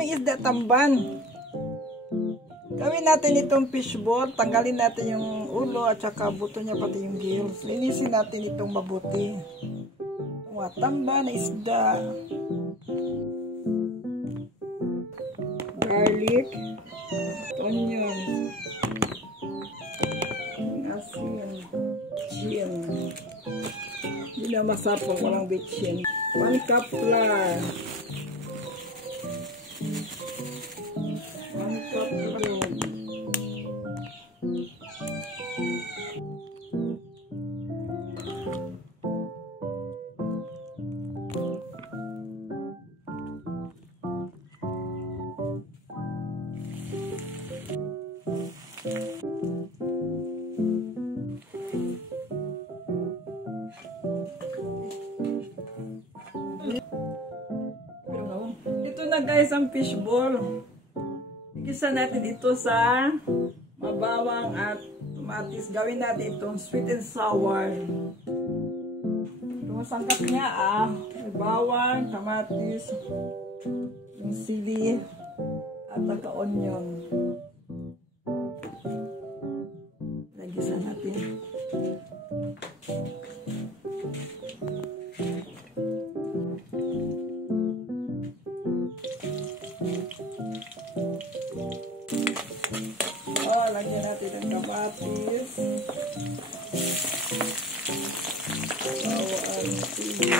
yung isda tamban. Gawin natin itong fishball. Tanggalin natin yung ulo at saka buto niya pati yung gills. Linisin natin itong mabuti. Mga tamban na isda. Garlic. Onions. Asin. Chin. Hindi na masarap kung walang bitchin. 1 cup flour. 1 cup flour. Ito na guys ang fishball. Igisa natin ito sa mabawang at tomatis. Gawin natin itong sweet and sour. Yung sangkap niya may bawang, tomatis, yung sili, at naka-onion. Igisa natin. Lagyan natin ang kamatis, bawang, sili,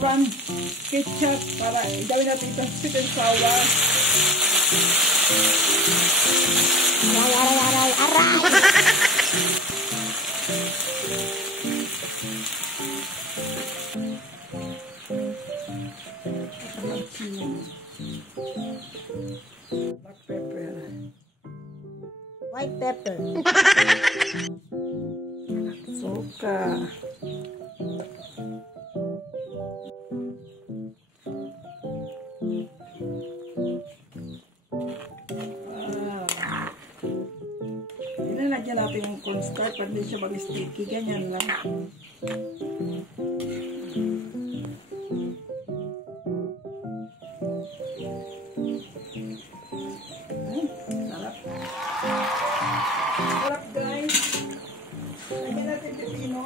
from ketchup para gawin natin itong sweet and sour. Aray! Black pepper. White pepper. Soka. Lagyan natin yung cornstarch para hindi siya mag-sticky. Ganyan lang. Sarap. Sarap guys. Lagyan natin pipino.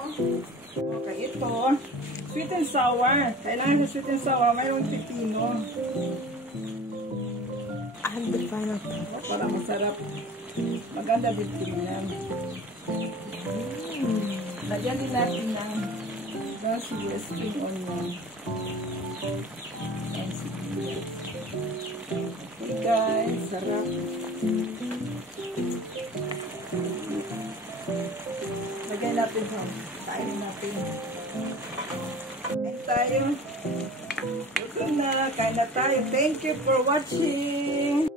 Okay, ito. Sweet and sour. Kailangan sa sweet and sour. Mayroong pipino. I'm the final part. Para masarap. Maganda din tingnan. Lagyan din natin ng sibuyas, spring onion. And sibuyas. Okay guys, sarap. Lagyan natin sa kain natin. Kain tayo. Ito na, kain na tayo. Thank you for watching.